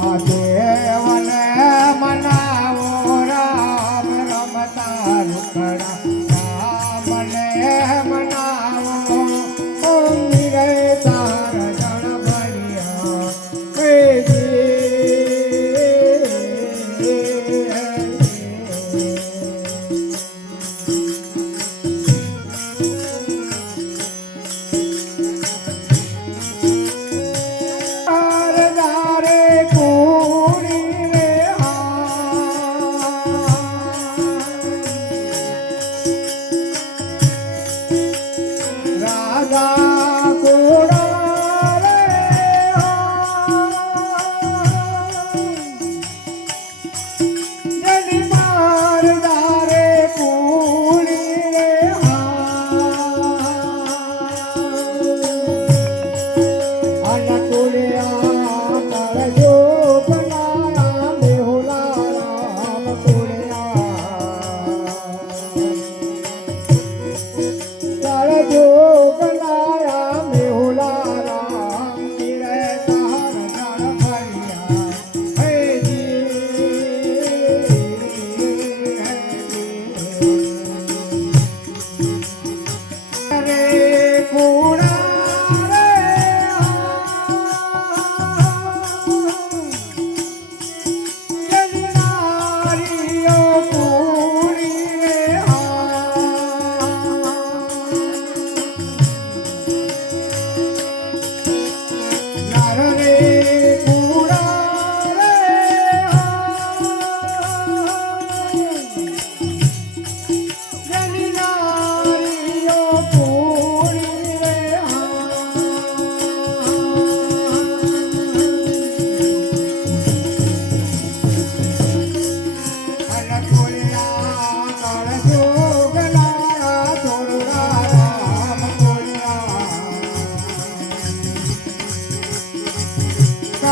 sabe. રાજા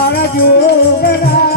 सारा जोगरा